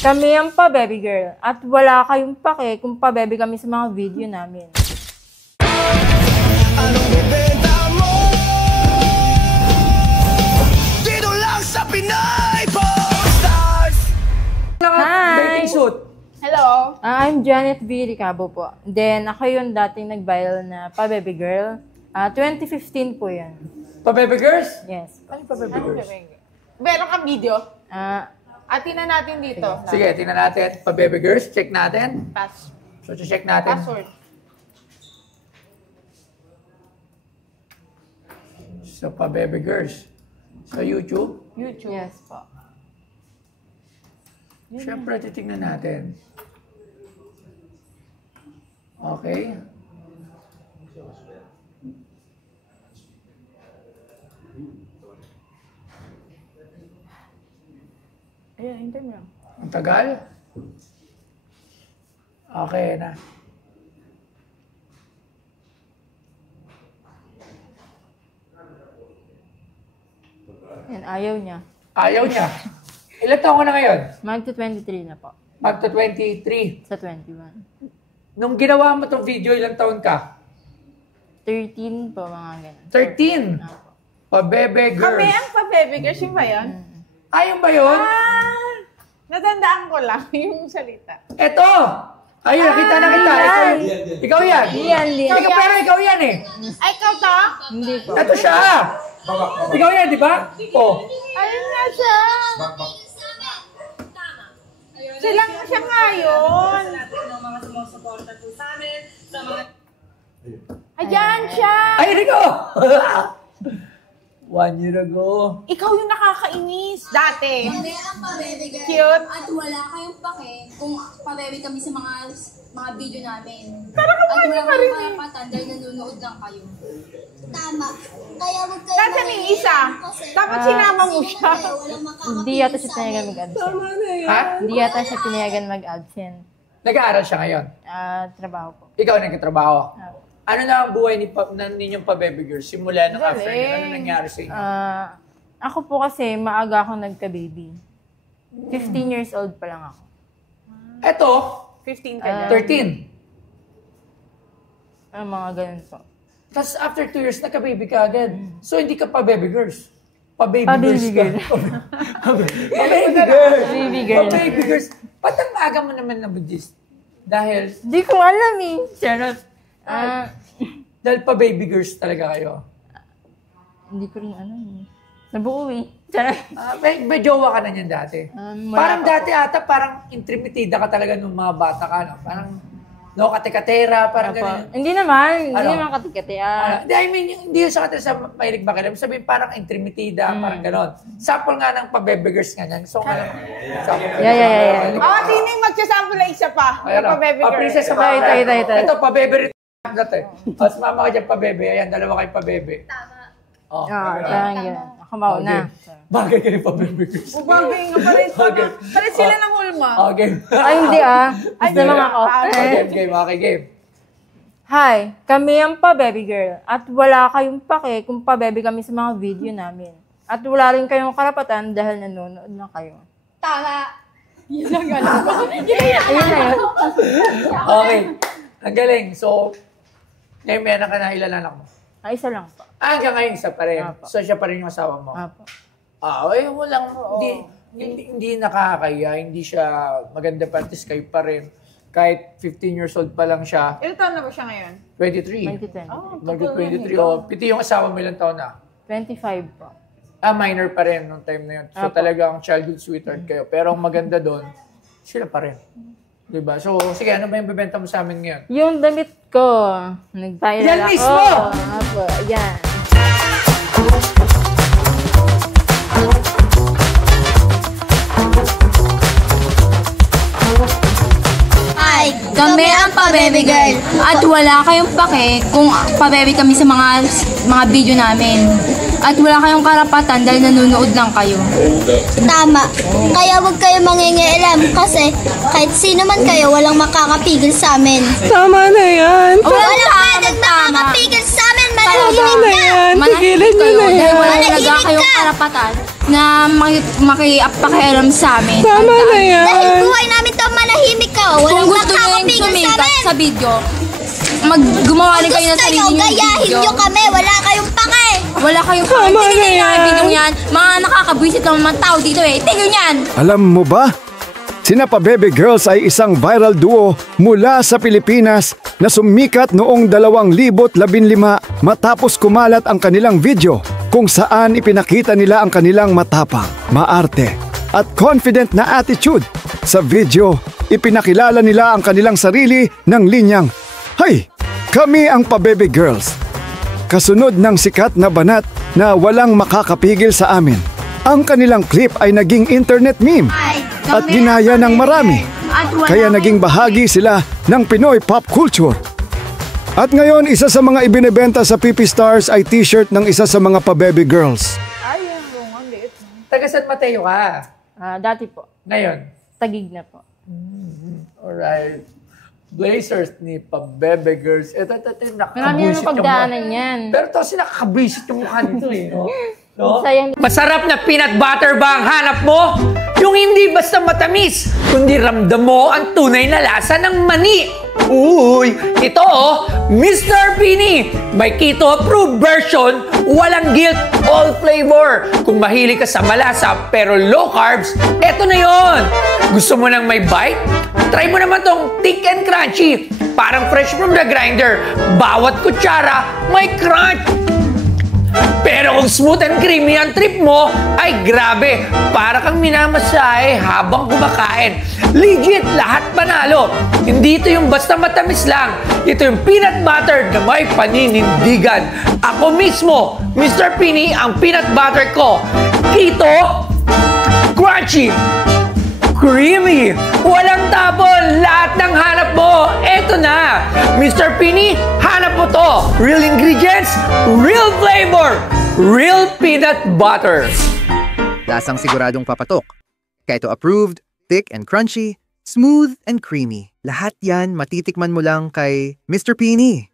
Kami ang pa-baby girl at wala kayong pake kung pa-baby kami sa mga video namin. Anong ibenta mo? Dito lang sa Pinay Posters! Hi! Suit. Hello. I'm Janet V. Ricabo po. Then, ako yung dating nag-viral na pa-baby girl. 2015 po yan. Pa-baby girls? Yes. Ano pa-baby girls? Meron kang video? Atin na natin dito. Sige, tingnan natin. Pa-baby girls, check natin. Pass. So, check natin. Password. So, pa-baby girls. Sa YouTube. YouTube. Yes po. Siyempre, titignan natin. Okay. Ayan, hintay mo lang. Ang tagal. Okay na. Yan, ayaw niya. Ayaw niya. Ilan taon ko na ngayon? Magto-23 na po. Magto 23. Sa 21. Nung ginawa mo tong video, ilang taon ka? 13 po, mga ganun. 13. Apo. Pa-bebe girls. Kami ang pa-baby girls, yung ba yun? Ayun ba yun? Natandaan ko lang yung salita. Eto! Ayun, nakita na kita. Ikaw yan. Yan. Pero ikaw yan eh. Ay, ikaw to? Hindi po. Ito siya. Ikaw yan, di ba? Oh. Ayun na siya. Siya ngayon. Ayan siya. Ayun, ikaw! 1 year ago. Ikaw yung nakakainis dati. Kami ang pa-baby girl. Cute. At wala kayong pake kung pa-baby kami sa mga video namin. Pero At kumanya wala ka rin kayong eh. karapatan dahil nanonood lang kayo. Tama. Kaya huwag kayo Nasaan yung isa? Dapat sinama mo siya. Hindi yata siya pinayagan mag-absent. Ha? Hindi yata siya pinayagan mag-absent. Nag-aaral siya ngayon. Trabaho po. Ikaw nagkatrabaho. Apo. Ano na ang buhay ninyong pa-baby girls? Simula ng after yun. Ano nangyari sa inyo? Ako po kasi maaga akong nagka-baby. 15 years old pa lang ako. Eto, 15 ka na. 13. Mga ganun po. Tapos after 2 years, nagka-baby ka agad. So, hindi ka pa-baby girls. Pa-baby Pa-baby girls ka. girl. Pa-baby girls. Baby girl. Pa-baby girls. Ba't ang aga mo naman nabudist? Dahil Di ko alam eh. Charot. dahil pa-baby girls talaga kayo. Hindi ko rin ano eh. Nabuo eh. Charot. May jowa ka na niyan dati. Wala Parang pa dati ata, parang intrimitida ka talaga nung mga bata ka. No? Parang no kate-katera, parang Opo. ganyan. Hindi naman. Hindi Ano? naman katikati. Hindi, I mean, hindi yun sa katera sa mahilig ba kayo. Sabihin, parang intrimitida, parang gano'n. Sample nga ng pa-baby girls nga niyan. So, nga lang. Yeah. Oh, tining magsasample na isa pa. Ayan, Yung pa-baby girl. princess sa Ito. Ito, pa-baby rin. Tapos mama ka dyan, pa-baby. Ayan, dalawa kayo pa-baby. Tama. Oh. Parang ganun. Ako mauna. Bagay kayo pa-baby girls. Ubagay nga pa rin. Pares sila ng hulma. Okay. Ay, hindi Gusto lang ako. Okay, game. Hi, kami ang pa-baby girl at wala kayong pake kung pa-baby kami sa mga video namin. At wala rin kayong karapatan dahil nanonood na kayo. Tama. Ayun na yun. Okay. Ang galing. So, ngayon may anak ka na, ilan anak mo? Isa lang po. Hanggang ngayon, isa pa rin. Apo. So, siya pa rin yung asawa mo? Apo. Walang, hindi nakakaya, hindi siya maganda practice kayo pa rin. Kahit 15 years old pa lang siya, Ilan taon na ba siya ngayon? 23. 2010. Mag-23. Piti yung asawa mo ilang taon na? 25 po. Minor pa rin nung time na yun. So, Apo. talagang childhood sweetheart kayo. Pero ang maganda doon, sila pa rin. Diba? So, sige, ano ba yung bibenta mo sa amin ngayon? Yung damit ko, nag-viral Yan ako. mismo! Apo, yan. Hi, kami ang pa-baby girl. At wala kayong pake kung pa-baby kami sa mga video namin. At wala kayong karapatan dahil nanonood lang kayo. Tama. Kaya huwag kayo mangingialam kasi kahit sino man kayo, walang makakapigil sa amin. Tama na yan. Walang pwedeng makakapigil sa amin. Manahimik Manahimik na yan. Tigilan nyo na yan. Wala kayong karapatan na makipakialam sa amin. Tama na yan. Dahil buhay video, gumawa rin kayo ng sarili niyong video. Gayahin nyo kami, wala kayong pake! Wala kayong Tama na tingnan yan. yung video yan. Mga nakakabwisit ng mga tao dito eh. Tingnan yan. Alam mo ba? Sina Pa-Bebe Girls ay isang viral duo mula sa Pilipinas na sumikat noong 2015 matapos kumalat ang kanilang video kung saan ipinakita nila ang kanilang matapang, maarte at confident na attitude. Sa video, ipinakilala nila ang kanilang sarili ng linyang, "Hay, kami ang Pa-Bebe Girls." Kasunod ng sikat na banat na walang makakapigil sa amin. Ang kanilang clip ay naging internet meme at ginaya ng marami. Kaya naging bahagi sila ng Pinoy pop culture. At ngayon, isa sa mga ibinebenta sa PP Stars ay t-shirt ng isa sa mga Pa-Bebe Girls. Ay, yung ang liit. Taga San Mateo ka. Dati po. Ngayon. Tagig na po. Alright. Blazers ni Pa-Bebe Girls. Ito, Marami nakakabuisit na pagdaanan yan. Pero ito kasi nakakabuisit yung mukha nito eh. No? Sayang. Masarap na peanut butter ba ang hanap mo? Yung hindi basta matamis, kundi ramdam mo ang tunay na lasa ng mani. Uy, ito Mr. Pini. May keto-approved version, walang guilt, all flavor. Kung mahilig ka sa malasa pero low carbs, eto na yon. Gusto mo nang may bite? Try mo naman tong thick and crunchy. Parang fresh from the grinder. Bawat kutsara, may crunch. Pero kung smooth and creamy ang trip mo, ay grabe, para kang minamasahe habang kumakain. Legit, lahat panalo. Hindi ito yung basta matamis lang. Ito yung peanut butter na may paninindigan. Ako mismo, Mr. Pini, ang peanut butter ko. Keto, crunchy, creamy, walang tapon, lahat ng hanap mo, eto na. Mr. Pini, hanap mo to. Real ingredients, real flavor, real peanut butter. Lasang siguradong papatok. Keto approved, thick and crunchy, smooth and creamy. Lahat yan matitikman mo lang kay Mr. Pini.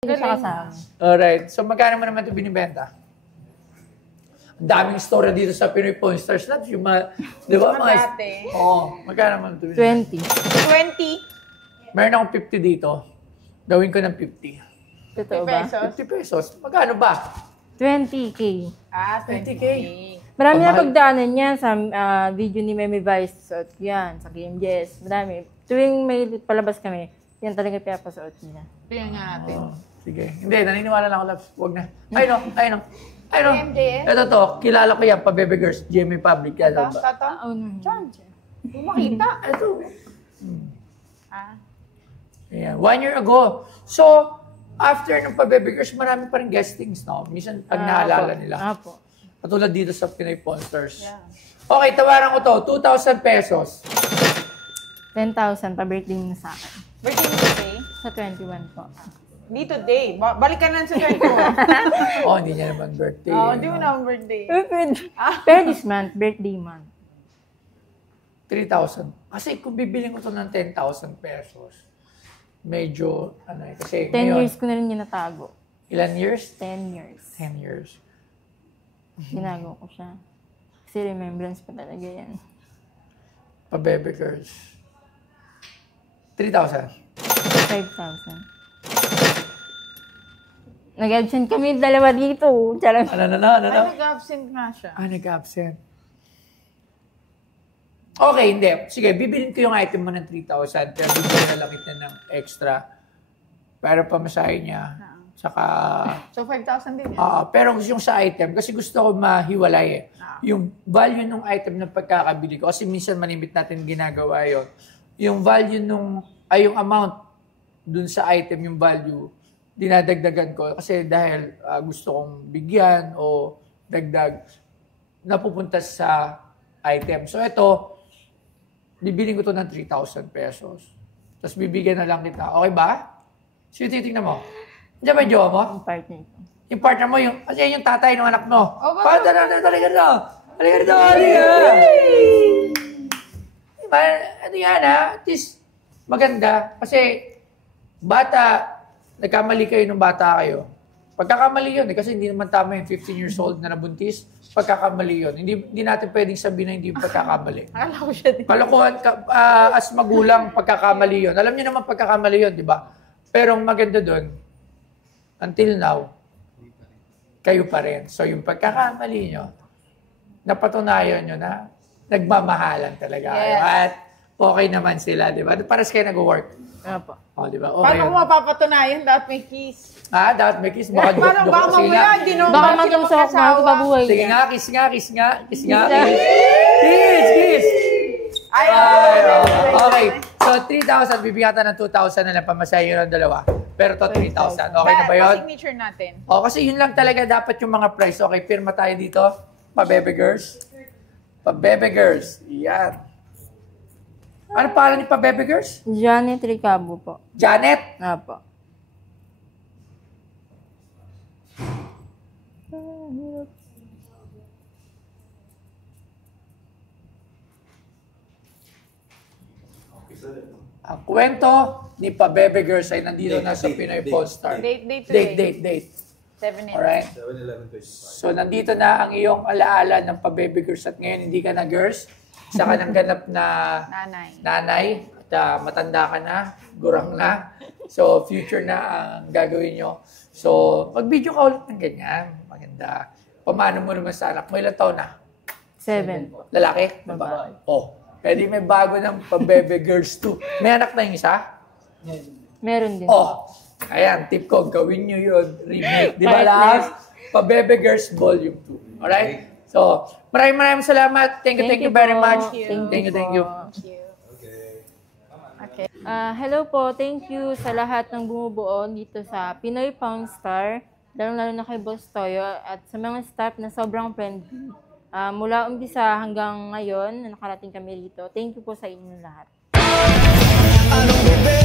Hindi siya kasama. Alright, so magkano mo naman ito binibenta? Ang daming story dito sa Pinoy Pawn Stars. Yung mga, di ba? Dati. Oo, magkano naman ito binibenta? 20. 20 Meron akong 50 dito. Gawin ko ng 50. Totoo ba? pesos. 50 pesos. Magkano ba? 20K. 20K. Marami na Pamahal. pagdaanan yan sa video ni Meme Vice. Suot ko yan. Sa Kim Jess. Marami. Tuwing may palabas kami, yan talaga pinapasuot niya. Tingnan nga natin. Sige. Hindi, naniniwala lang ako, Labs. Huwag na. Ay, no. Ay, no. Ay, no. MJS? Ito to. Kilala ko yan. Pa-Bebe Girls. GMA Public. Yan. Tata? Tata? Oh, no. Hindi makita. Ito. Ah. Ayan. 1 year ago. So, after ng Pa-Bebe Girls, marami pa rin guestings, no? Minsan, pag naalala nila. Apo. Katulad dito sa Pinoy Pawn Stars. Yeah. Okay, tawaran ko to. 2,000 pesos. 10,000 pa-birthday mo sa akin. Birthday mo today? Sa 21 po. Hindi today. Balik ka na sa 21. Oh, hindi niya naman birthday. Oo, hindi mo na ang birthday. Pero this month, birthday month. 3,000. Kasi kung bibiling ko to ng 10,000 pesos, medyo, kasi 10 ngayon, years ko na rin yung natago. ilan years? 10 years. 10 years. Ginago ko siya. Kasi remembrance pa talaga yan. Pa-Bebe Girls. 3,000. 5,000. Nag-absent kami dalawa dito. Charot. Ano? Ay, nag-absent nga siya. Nag-absent. Okay, hindi. Sige, bibilin ko yung item mo ng 3,000 pero bibili na lang kita ng extra para pamasahe niya. Saka, So, 5,000 din yan. pero yung sa item, kasi gusto ko mahiwalay eh. Yung value ng item na pagkakabili ko, kasi minsan manimit natin ginagawa yon. Yung value yung amount dun sa item, yung value, dinadagdagan ko. Kasi dahil gusto kong bigyan o dagdag, napupunta sa item. So ito, bibiling ko to ng 3,000 pesos. Tapos bibigyan na lang kita. Okay ba? Sino titignan mo? Diyan ba yung jowa mo? Ang partner ko. Yung partner mo, kasi yung tatay ng anak mo. Halika na. Diba? Ano yan At least, maganda. Kasi, bata, nagkamali kayo nung bata kayo. Pagkakamali yun, kasi hindi naman tama yung 15 years old na nabuntis. Pagkakamali yun. Hindi natin pwedeng sabihin na hindi yung pagkakamali. Akala ko siya din. Kalokohan, as magulang, pagkakamali yun. Alam niyo naman pagkakamali yun, di ba? Pero ang maganda doon, until now, kayo pa rin. So yung pagkakamali nyo, napatunayan nyo na nagmamahalan talaga. Yes. At okay naman sila, di ba? Paras kayo nag-work. Opo. O, di ba? Okay. Paano ko mapapatunayan? Dapat may kiss. Dapat may kiss. Baka Parang baka mamaya, hindi naman Baka sila maging sa mag-asawa. babuhay. Sige nga, kiss nga, kiss nga, kiss nga. Kiss. Kiss! Ay, Okay. So, 3,000, bibigatan ng 2,000 na lang pamasahe yun ng dalawa. Pero to 3,000. Okay na ba yun? Signature natin. Kasi yun lang talaga dapat yung mga price. Okay, firma tayo dito. Pa-Bebe Girls. Pa-Bebe Girls. Yan. Ano pangalan ni Pa-Bebe Girls? Janet Ricabo po. Janet. Opo. Ang kwento ni Pa-Bebe Girls ay nandito na sa Pinoy Polestar. Date today. Date. 7 Alright? So, nandito na ang iyong alaala ng Pa-Bebe Girls at ngayon hindi ka na girls. Isa ka ng ganap na nanay at matanda ka na, gurang na. So, future na ang gagawin nyo. So, mag-video ka ulit ng ganyan. Maganda. Pamano mo naman sa anak mo? Ilang taon na? 7. Lalaki? Babae? Pwede may bago ng Pa-Bebe Girls 2. May anak na yung isa? Meron din. Ayan, tip ko, gawin nyo yun. Remake. Di ba last? Pa-Bebe Girls Volume 2. Alright? So, maraming salamat. Thank you very po. much. Thank you Thank you. Okay. Hello po, thank you sa lahat ng bumubuo dito sa Pinoy Poundstar, lalo na kay Boss Toyo at sa mga staff na sobrang friendly. Mula umpisa hanggang ngayon na nakarating kami rito. Thank you po sa inyo lahat. Anong bebe